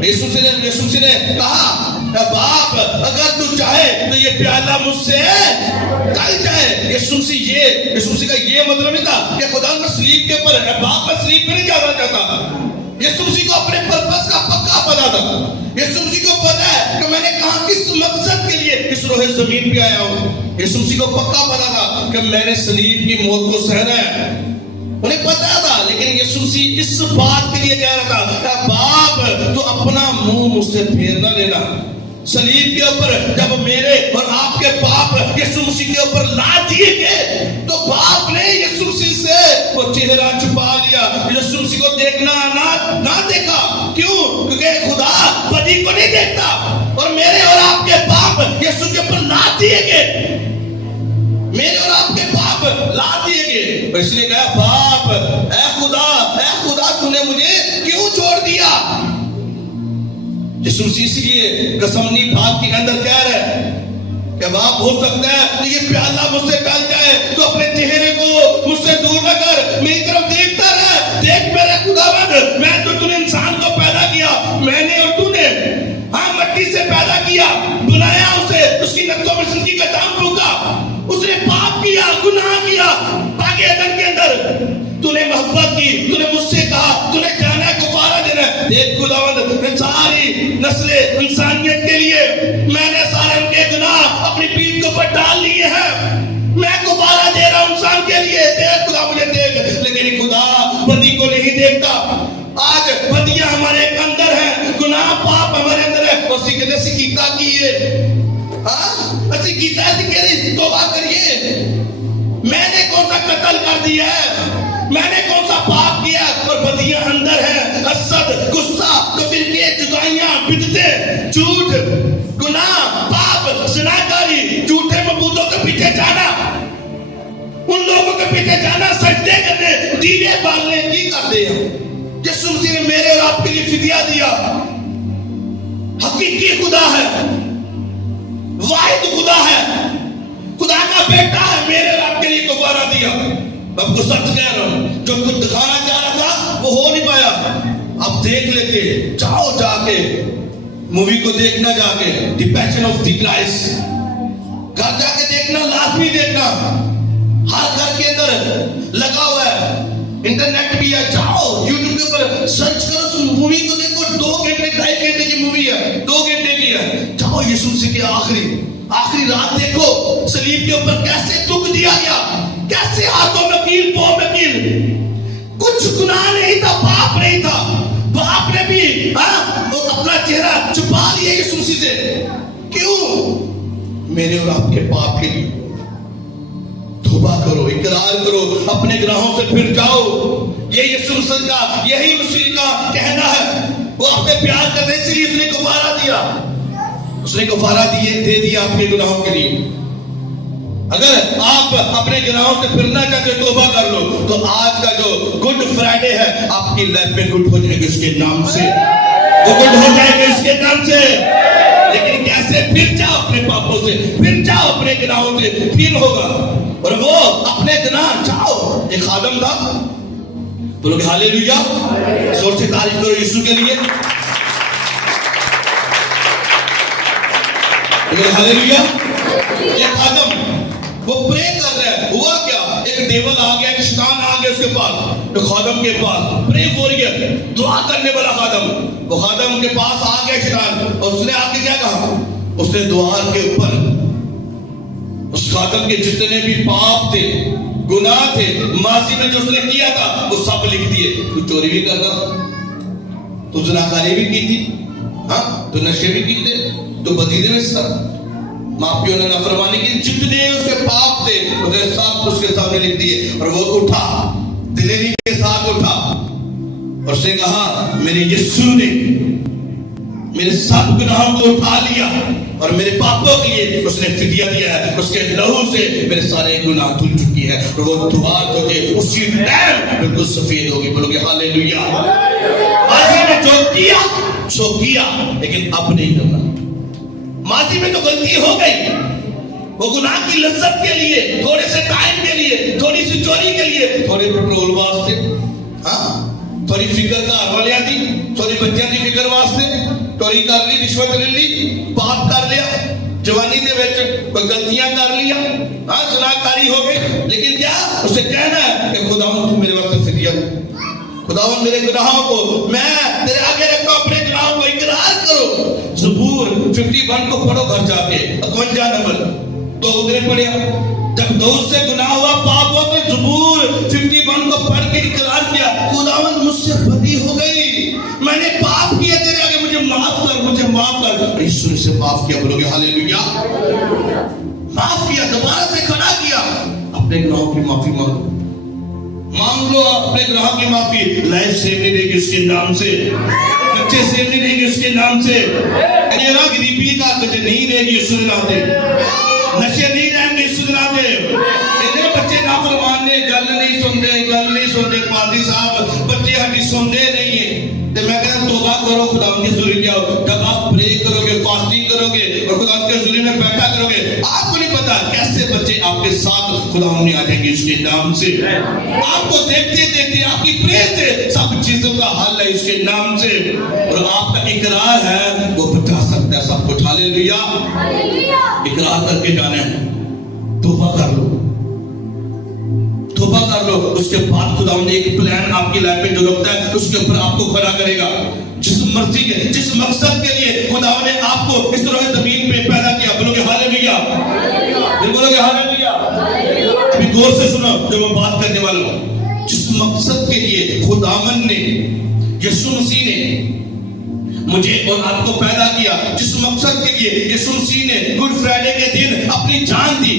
यीशु मसीह ने कहा, बाप अगर तू चाहे तो ये प्याला मुझसे टल जाए। यीशु मसीह का ये मतलब नहीं था कि खुदा मैं सलीब के ऊपर है, बाप मैं सलीब पे नहीं जाना चाहता। यीशु मसीह को अपने पर्पस का पक्का पता था। यीशु मसीह को पता है कि मैंने कहा किस मकसद के लिए इस रोहे जमीन पे आया हूं। यीशु मसीह को पक्का पता था कि मैंने सलीब की मौत को सहना है, उन्हें पता था। लेकिन यीशु मसीह इस बात के लिए कह रहा था, बाप तो अपना मुंह मुझसे फेर ना लेना। सलीब के ऊपर जब मेरे और आपके पाप यीशु मसीह के ऊपर ला दिए गए, तो बाप ने यीशु मसीह से वो चेहरा छुपा लिया। यीशु मसीह को देखना ना देखा। क्यों? क्योंकि खुदा बदी को नहीं देखता, और मेरे और आपके पाप यीशु के ऊपर ला दिए गए। मेरे और आपके पाप ला दिए गए। इसलिए कहा, बाप ऐ खुदा तूने मुझे क्यों छोड़ दिया? यीशु मसीह इसलिए गसमनी बाग के अंदर कह रहे हैं कि बाप हो सकता है तो ये प्याला मुझसे टल जाए, तो अपने चेहरे को मुझसे दूर न कर, मेरी तरफ देखता रह। देख मेरे खुदावंद, मैं तो तूने इंसान को पैदा किया, मैंने और तूने मट्टी से पैदा किया, बुलाया उसे, उसकी नसों में जिंदगी का दाम फूंका, उसने पाप किया, गुनाह किया पाके अदन के अंदर। तूने मोहब्बत की, तूने मुझसे कहा, तूने जाना है कुफारा देना। देख खुदावंद, सारी नस्ले इंसानियत के लिए मैंने सारे उनके गुनाह अपनी पीठ के ऊपर डाल लिए हैं। मैं कुफारा दे रहा हूं इंसान के लिए। देख खुदा मुझे देख। लेकिन खुदा बदी को नहीं देखता। आज बदियां हमारे अंदर है, गुनाह पाप हमारे अंदर है। उसी के लिए सीखता किए, अच्छी गीता तौबा करिए। मैंने कौन सा कत्ल कर दिया है? मैंने कौन सा पाप किया? और बदियां अंदर है, हसद, गुस्सा, कफिरियत, जुदाइयां, बिदअतें, झूठ, गुनाह, पाप, ज़िनाकारी, झूठे मबूदों के पीछे जाना, उन लोगों के पीछे जाना, सजदे करने, दीवे बांधने की करते हैं। यीशु मसीह ने मेरे और आपके लिए फिदिया दिया। हकीकी खुदा है, वाहिद खुदा है, खुदा का बेटा है, मेरे और आपके लिए कुफारा दिया। मैं आपको सच कह रहा हूं, जो कुछ दिखाना चाह रहा था वो हो नहीं पाया। अब देख लेते, जाओ जाके मूवी को देखना, जाके the passion of the Christ घर जाके देखना, लाजमी देखना। हर घर के अंदर लगा हुआ है। इंटरनेट भी है, जाओ यूट्यूब के ऊपर सर्च करो, उस मूवी को देखो। 2 घंटे 2.5 घंटे की मूवी है, 2 घंटे की है। जाओ यीशु मसीह की आखिरी रात देखो, सलीब के ऊपर कैसे दुख दिया गया, कैसे हाथों में कील, पांव में कील। कुछ गुनाह नहीं था, पाप नहीं था, बाप ने भी वो अपना चेहरा छुपा लिया यीशु मसीह से। क्यों? मेरे और आपके पाप के लिए। तौबा करो, इकरार करो, अपने गुनाहों से फिर जाओ। ये यीशु मसीह का, यही मसीह का कहना है। वो आपसे प्यार करने से उसने कफारा दिया, उसने कफारा दे दिया अपने गुनाहों के लिए। अगर आप अपने गुनाहों से फिरना चाहते हो, तौबा कर लो, तो आज का जो गुड फ्राइडे है आपकी लाइफ में गुड हो जाएगा इसके नाम से, वो गुड हो जाएगा इसके नाम से। लेकिन कैसे? फिर जाओ अपने पापों से, फिर जाओ अपने गुनाहों से, फिर होगा। और वो अपने गुनाह, जाओ, एक खादम था, बोलोगे हालेलुया, जोर से तारीफ करो यीशु के लिए, हालेलुया। एक खादम वो प्रे कर रहा है, हुआ क्या? एक डेविल आ गया, एक शैतान आ गया उसके पास, तो खादम के पास प्रे फॉर गया, दुआ करने वाला खादम, वो खादम के पास आ गया शैतान, और उसने आके क्या कहा? उसने द्वार के ऊपर उस खादम के जितने भी पाप थे, गुनाह थे, माजी में जो उसने किया था, वो सब लिख दिए। तू चोरी भी करता था, तू ज़नाकारी भी की थी, हाँ, तू नशे भी की थे, तू बदीने में सब मापियों ने नाफरमानी की, जितने उसके पाप थे उसने सब उसके सामने लिख दिए। और वो उठा, दिलेरी के साथ उठा, और उसने कहा मेरे यीशु ने मेरे सब गुनाहों को उठा लिया, और मेरे पापों के लिए उसने फिदिया दिया है, उसके लहू से मेरे सारे गुनाह धुल चुकी है। और वो दुआ जो थे उसी टाइम बिल्कुल सफेद होगी। बोलोगे हालेलुया। माजी में जो किया सो किया, लेकिन अब नहीं करना। माजी में तो गलती हो गई, वो गुनाह की लज्जत के लिए, थोड़े से टाइम के लिए, थोड़ी सी चोरी के लिए, थोड़े पेट्रोल वास्ते, हाँ, थोड़ी फिक्र का हवालिया दी, थोड़ी बच्चियां की फिक्र वास्ते चोरी कर ली, रिश्वत ले ली, पाप कर लिया, जवानी के विच कोई गलतियां कर लिया, हाँ, ज़नाकारी हो गई। लेकिन क्या उसे कहना है कि खुदावंद तू मेरे वास्ते फिदिया दे, खुदावंद मेरे गुनाहों को मैं तेरे आगे रखता हूं, अपने गुनाहों को इकरार करो। ज़बूर 51 को पढ़ो घर जाके, 51 नंबर, तो उधर पढ़िया, जब दोस्त से गुनाह हुआ, पाप हुआ, तो ज़बूर 51 को पढ़ के इकरार किया, खुदावंद मुझसे बदी हो गई, मैंने पाप किया तेरे आगे, मुझे माफ कर, मुझे माफ कर। यीशु ने से माफ किया। बोलोगे हालेलुया। माफ किया, दोबारा से खड़ा किया, अपने गुनाहों की माफी मांगो, मांग लो अपने गुनाह की माफी। लाइफ सेव नहीं देगी उसके नाम से, बच्चे सेव नहीं देंगे उसके नाम से, ये ना गरीबी का तुझे नहीं देगी यीशु ने नाम दे, नशे नहीं रहेंगे यीशु ने नाम दे। इतने बच्चे नाफरमान ने, गल नहीं सुनते, पादरी साहब बच्चे हड्डी सुनते नहीं है। तो मैं कहता तौबा करो, खुदा की हुजूरी में आओ। जब आप प्रे करोगे, फास्टिंग करोगे और खुदा की हुजूरी में बैठा करोगे, आपको नहीं पता कैसे बच्चे आपके साथ खुदा में आ जाएंगे उसके नाम से। आपको देखते देखते आपकी प्रे से सब चीजों का हल है उसके नाम से। और आपका इकरार है वो बचा सकता है सब कुछ। हालेलुया। इकरार करके जाना है, तौबा कर लो, तौबा कर लो। उसके बाद खुदा ने एक प्लान आपकी लाइफ में जो रखता है उसके ऊपर आपको खड़ा करेगा। जिस मर्जी के, जिस मकसद के लिए खुदा ने आपको इस तरह जमीन पे पैदा किया। बोलोगे हालेलुया, बोलोगे हालेलुया। अभी गौर से सुनो जो मैं बात करने वाला हूं। जिस मकसद के लिए खुदावन ने, यीशु मसीह ने मुझे और आपको पैदा किया, जिस मकसद के लिए यीशु मसीह ने गुड फ्राइडे के दिन अपनी जान दी,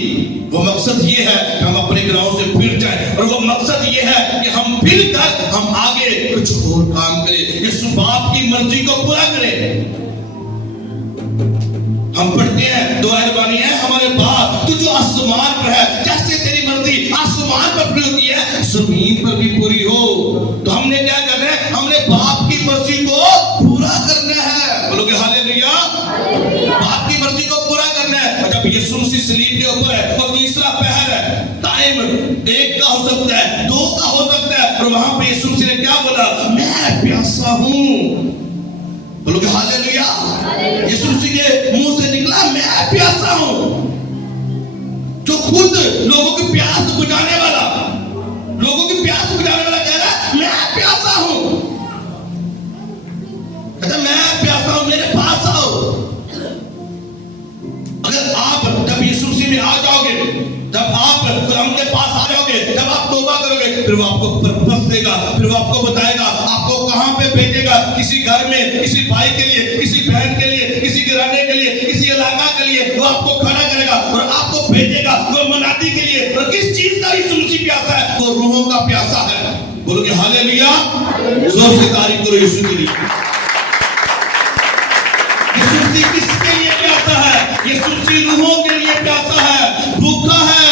वो मकसद ये है कि हम अपने गुनाहों से फिर जाएं। और वो मकसद ये है कि हम फिर कर हम आगे कुछ और काम करें, यीशु बाप की मर्जी को पूरा करें। हम पढ़ते हैं दुआ रबानी है, हमारे बाप तू जो आसमान पर है, जैसे तेरी मर्जी आसमान पर पूरी होती है जमीन पर भी पूरी हो। तो हमने क्या करना है? हमने बाप की मर्जी को पूरा करना है। बोलोगे हालेलुया। बाप की मर्जी को पूरा करना है। और जब यीशु मसीह सलीब के ऊपर है तो तीसरा पहर है, टाइम 1 का हो सकता है, 2 का हो सकता है, और वहां पे यीशु मसीह ने क्या बोला? मैं प्यासा हूं। बोलोगे हालेलुया। यीशु मसीह के मुंह से निकला मैं प्यासा हूं। जो खुद लोगों की प्यास बुझाने वाला, लोगों की प्यास बुझाने वाला कह रहा फिर वो आपको पर्पस देगा, फिर वो आपको बताएगा आपको कहां पे भेजेगा, किसी घर में, किसी भाई के लिए, किसी बहन के लिए, किसी घराने के लिए, किसी इलाका के लिए वो आपको खड़ा करेगा और आपको भेजेगा वो मनादी के लिए। और किस चीज का यीशु मसीह प्यासा है? वो रूहों का प्यासा है। बोलोगे हालेलुया, जोर से तारीफ करो यीशु के लिए। यीशु मसीह किसके लिए प्यासा है? यीशु मसीह रूहों के लिए प्यासा है, भूखा है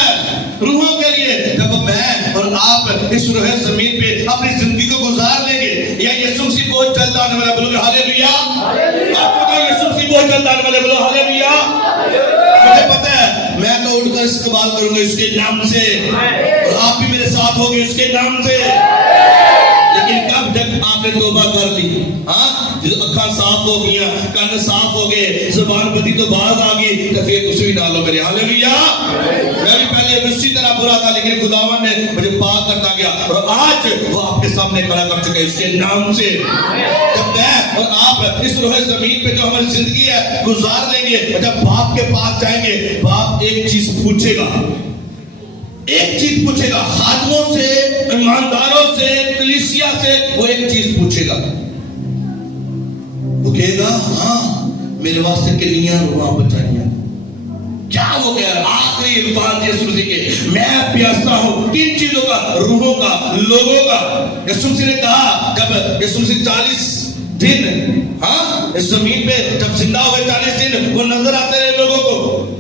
रूहों के लिए। जब मैं और आप इस रूहे जमीन पे अपनी जिंदगी को गुजार लेंगे, या यीशु मसीह बहुत जल्द आने वाला, बोलोगे हालेलुया। आपको तो यीशु मसीह बहुत जल्द आने वाले, बोलो हालेलुया। मुझे पता है मैं तो उठकर इस्तेमाल करूंगा इसके नाम से, और आप भी मेरे साथ होंगे इसके नाम से। लेकिन कब जब आपने तौबा कर ली, हाँ, जब अखा साफ हो गई, कान साफ हो गए, जुबान बदी तो बात आ गई, तो फिर कुछ भी डालो मेरे। हालेलुया। मैं भी पहले इसी तरह बुरा था, लेकिन खुदावन ने मुझे पाक करता गया, और आज वो आपके सामने खड़ा कर चुके हैं इसके नाम से। जब मैं और आप इस रूहे जमीन पे जो हमारी जिंदगी है गुजार लेंगे, जब बाप के पास जाएंगे, बाप एक चीज पूछेगा, एक चीज पूछेगा, खादमों से, ईमानदारों से, कलीसिया से वो एक चीज पूछेगा। वो कहेगा हाँ मेरे वास्ते कितनी रूहां बचाइया। क्या वो कह रहा है? आखिरी इल्फाज यीशु मसीह के, मैं प्यासा हूं किन चीजों का? रूहों का, लोगों का। यीशु मसीह ने कहा, जब यीशु मसीह 40 दिन, हाँ, इस जमीन पे जब जिंदा हुए 40 दिन वो नजर आते रहे लोगों को।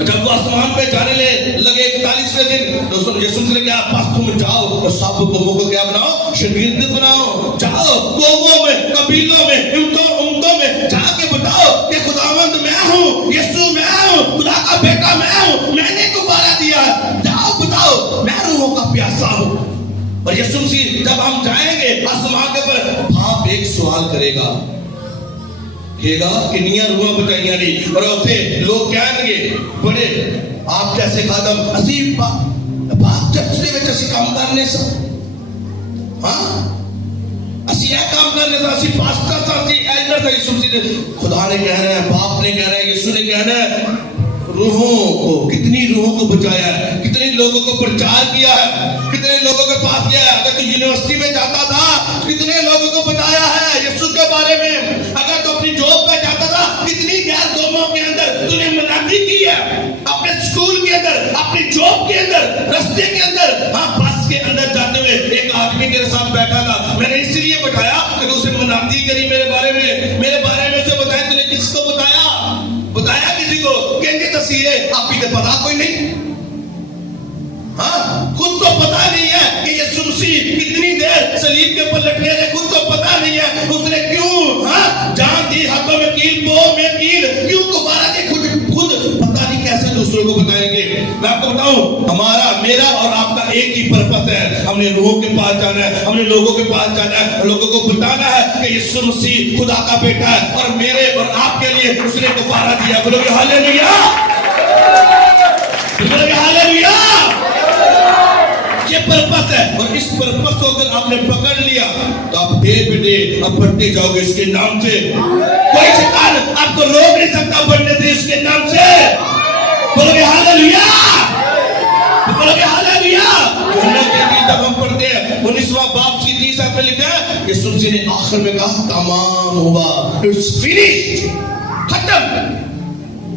जब वो आसमान पे जाने लगे 41वें दिन, दोस्तों यीशु ने कहा पास तुम जाओ और सब कौमों को क्या बनाओ? शागिर्द बनाओ। जाओ कौमों में, कबीलों में, उम्मतों में जाके बताओ कि खुदावंद मैं हूँ, यीशु मैं हूँ, खुदा का बेटा मैं हूँ, मैंने दोबारा दिया। जाओ बताओ मैं रूहों का प्यासा हूँ। और यीशु मसीह जब हम जाएंगे आसमान के ऊपर, बाप एक सवाल करेगा, कहेगा कितनियां रूहां बचाइया नहीं। और उसे लोग कहेंगे बड़े आप जैसे खादम असी बाप चर्च दे विच असी काम करने सा, हां असी यह काम करने सा, असी पास्टर सा, असी एल्डर सा। यीशु मसीह ने, खुदा ने कह रहा है, बाप ने कह रहा है, यीशु ने कह रहा है, रूहों को, कितनी रूहों को बचाया है, कितने लोगों को प्रचार किया है, कितने लोगों के पास गया है। अगर तू यूनिवर्सिटी में जाता था, कितने लोगों को बताया है यीशु के बारे में। अगर तू अपनी जॉब पे जाता था, कितनी गैर कौमों के अंदर तूने मनादी की है, अपने स्कूल के अंदर, अपनी जॉब के अंदर, रास्ते के अंदर, हाँ, बस के अंदर जाते हुए एक आदमी के साथ बैठा था, मैंने इसलिए बताया कि तू उसे मनादी करी मेरे बारे में उसे बताया। तूने किसको बताया? बताया किसी को? कहते तस्वीरें आप भी तो पता कोई नहीं, हाँ, खुद को पता नहीं है कि यीशु मसीह कितनी देर सलीब के ऊपर लटके रहे, खुद को पता नहीं है उसने क्यों, हाँ, जान दी, हाथों में कील, पांव में कील, क्यों गुब्बारा दी, खुद पता नहीं कैसे दूसरों को बताएंगे। मैं आपको बताऊं, हमारा, मेरा और आपका एक ही पर्पस है, हमने रूहों के पास जाना है, हमने लोगों के पास जाना है, लोगों को बताना है कि यीशु मसीह खुदा का बेटा है, और मेरे और आपके लिए उसने गुब्बारा दिया। बोलोगे हालेलुया, बोलोगे हालेलुया। ये पर्पस है, और इस पर्पस को अगर आपने पकड़ लिया तो आप डे बाय डे अब बढ़ते जाओगे इसके नाम से। कोई शैतान आपको रोक नहीं सकता बढ़ने से इसके नाम से। बोलोगे हालेलुया, बोलोगे हालेलुया। जब हम पढ़ते हैं 19वां बाब की 30 में लिखा है, यीशु मसीह ने आखिर में कहा तमाम हुआ, इट्स फिनिश्ड, खत्म।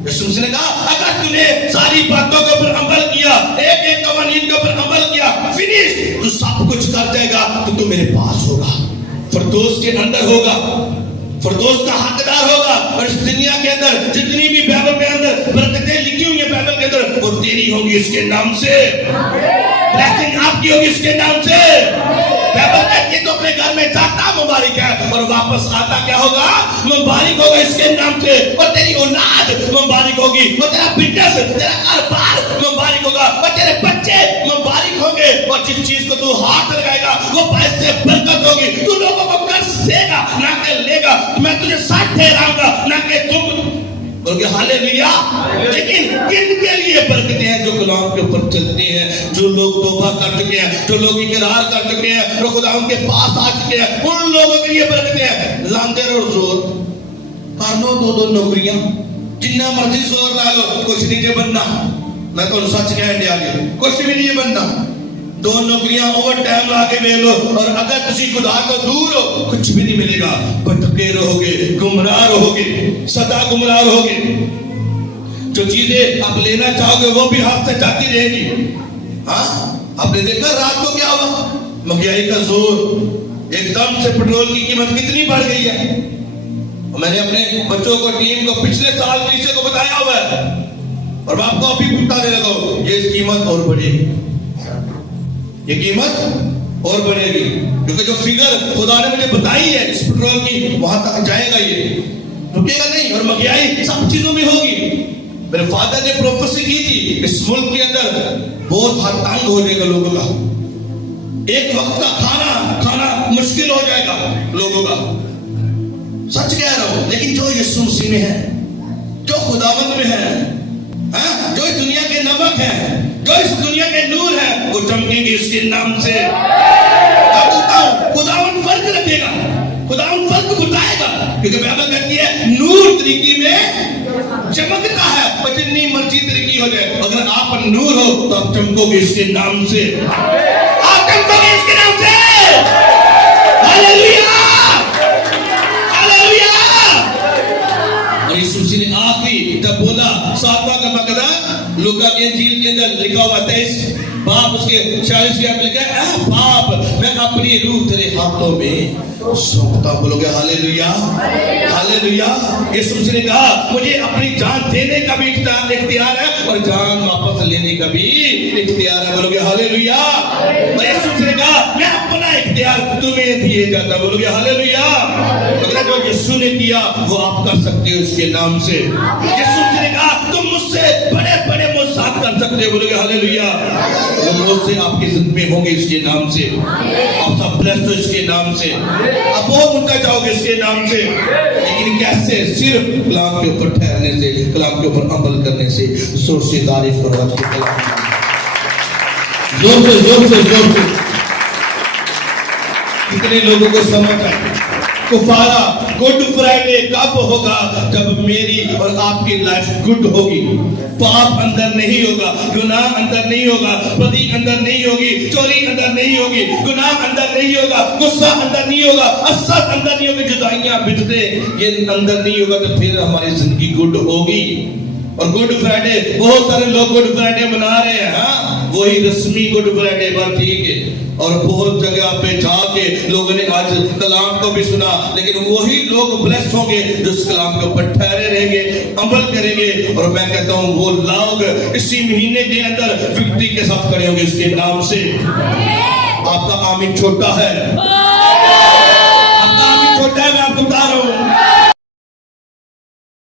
यीशु मसीह ने कहा अगर तूने सारी बातों के ऊपर अमल किया, एक एक कवानीन के ऊपर अमल किया, फिनिश, तू सब कुछ कर जाएगा, तो तू मेरे पास होगा, फिरदौस के अंदर होगा, फिरदौस का हकदार होगा। और इस दुनिया के अंदर जितनी भी बाइबल के अंदर बरकतें लिखी हुई है बाइबल के अंदर, वो तेरी होगी इसके नाम से, ब्लेसिंग आपकी होगी इसके नाम से। बाइबल कहती है तो अपने घर में जाता मुबारक है, और वापस आता क्या होगा? मुबारक होगा इसके नाम से। और तेरी औलाद मुबारक होगी, और तेरा बिजनेस, तेरा कारोबार मुबारक होगा, और तेरे बच्चे मुबारक होंगे। और जिस चीज को तू हाथ लगाएगा वो पैसे बरकत होगी। तू लोगों को कर्ज देगा ना कि लेगा। मैं तुझे साथ ठहराऊंगा ना कि तुम। बोलोगे हालेलुया। लेकिन किन के लिए बरकतें हैं? जो कलाम के ऊपर चलते हैं, जो लोग तौबा कर चुके हैं, जो लोग इकरार कर चुके हैं, जो खुदा उनके पास आ चुके हैं, उन लोगों के लिए बरकतें हैं। लांदे रहो जोर, कर लो 2-2 नौकरियां, जितना मर्जी जोर ला लो, कुछ नहीं बनना। मैं तो सच कहने आगे, कुछ भी नहीं बनना। दो नौकरियां ओवर टाइम ला के ले लो, और अगर तुसी खुदा तो दूर हो कुछ भी नहीं मिलेगा। भटके रहोगे, गुमराह रहोगे, सदा गुमराह रहोगे। जो चीजें आप लेना चाहोगे वो भी हाथ से जाती रहेगी। हाँ, आपने देखा रात को क्या हुआ? महंगाई का जोर, एकदम से पेट्रोल की कीमत कितनी बढ़ गई है। मैंने अपने बच्चों को, टीम को पिछले साल किसी को बताया हुआ है, और मैं आपको अभी बताने लगा हूं, ये कीमत और बढ़ेगी, ये कीमत और बढ़ेगी, क्योंकि जो फिगर खुदा ने मुझे बताई है इस पेट्रोल की, वहां तक जाएगा, ये रुकेगा नहीं। और महंगाई सब चीजों में होगी। मेरे फादर ने प्रोफेसी की थी, इस मुल्क के अंदर बहुत हाथ तंग हो जाएगा लोगों का, एक वक्त का खाना मुश्किल हो जाएगा लोगों का। सच कह रहा हूं। लेकिन जो यीशु मसीह में है, जो खुदावंद में है, जो इस दुनिया के नमक है, जो इस दुनिया के नूर है, वो चमकेंगे इसके नाम से। खुदावंद फर्क रखेगा, खुदावंद फर्क बताएगा, क्योंकि बाइबल कहती है नूर तरीके में चमकता है, पर जितनी मर्जी तरीकी हो जाए, अगर आप नूर हो तो आप चमकोगे इसके नाम से, आप चमकोगे इसके नाम से। Hallelujah, hallelujah. और यीशु मसीह ने आखिरी जब बोला, 7वां का मकदा लूका के इंजील के अंदर लिखा हुआ 23 बाप उसके 40 में लिखा है, बाप मैं अपनी रूह तेरे हाथों में सौंपता। बोलोगे हालेलुया, हालेलुया। यीशु मसीह ने कहा मुझे अपनी जान देने का भी इख्तियार है और जान वापस लेने का भी इख्तियार है। बोलोगे हालेलुया। और यीशु मसीह ने कहा मैं अपना इख्तियार तुम्हें दिए जाता। बोलोगे हालेलुया। अगर जो यीशु ने किया वो आप कर सकते हो इसके नाम से। यीशु मसीह ने कहा तुम मुझसे बड़े बड़े मुझसात कर सकते हो। बोलोगे हालेलुया। मुझसे आपकी जिंदगी होंगे इसके नाम से, आप सब ब्लेस्ड हो इसके नाम से, आप बहुत ऊंचा जाओगे इसके नाम से। लेकिन कैसे? सिर्फ कलाम के ऊपर ठहरने से, कलाम के ऊपर अमल करने से। जोर से तारीफ करो आज के कलाम, जोर से जोर से जोर से। कितने लोगों को समझ आए कुफारा गुड फ्राइडे कब होगा? जब मेरी और आपकी लाइफ गुड होगी, पाप अंदर नहीं होगा, गुनाह अंदर नहीं होगा, बदी अंदर नहीं होगी, चोरी अंदर नहीं होगी, गुनाह अंदर नहीं होगा, गुस्सा अंदर नहीं होगा, असद अंदर नहीं होगी, जुदाइयां बिजते ये अंदर नहीं होगा, तो फिर हमारी जिंदगी गुड होगी। और गुड फ्राइडे, बहुत सारे लोग गुड फ्राइडे मना रहे हैं, हाँ वही रस्मी गुड फ्राइडे पर, ठीक है। और बहुत जगह पे जाके लोगों ने आज कलाम को भी सुना, लेकिन वही लोग ब्लेस्ड होंगे जो इस कलाम के ऊपर ठहरे रहेंगे, अमल करेंगे। और मैं कहता हूँ वो लोग इसी महीने के अंदर विक्ट्री के साथ खड़े होंगे इसके नाम से। आपका आमीन छोटा है,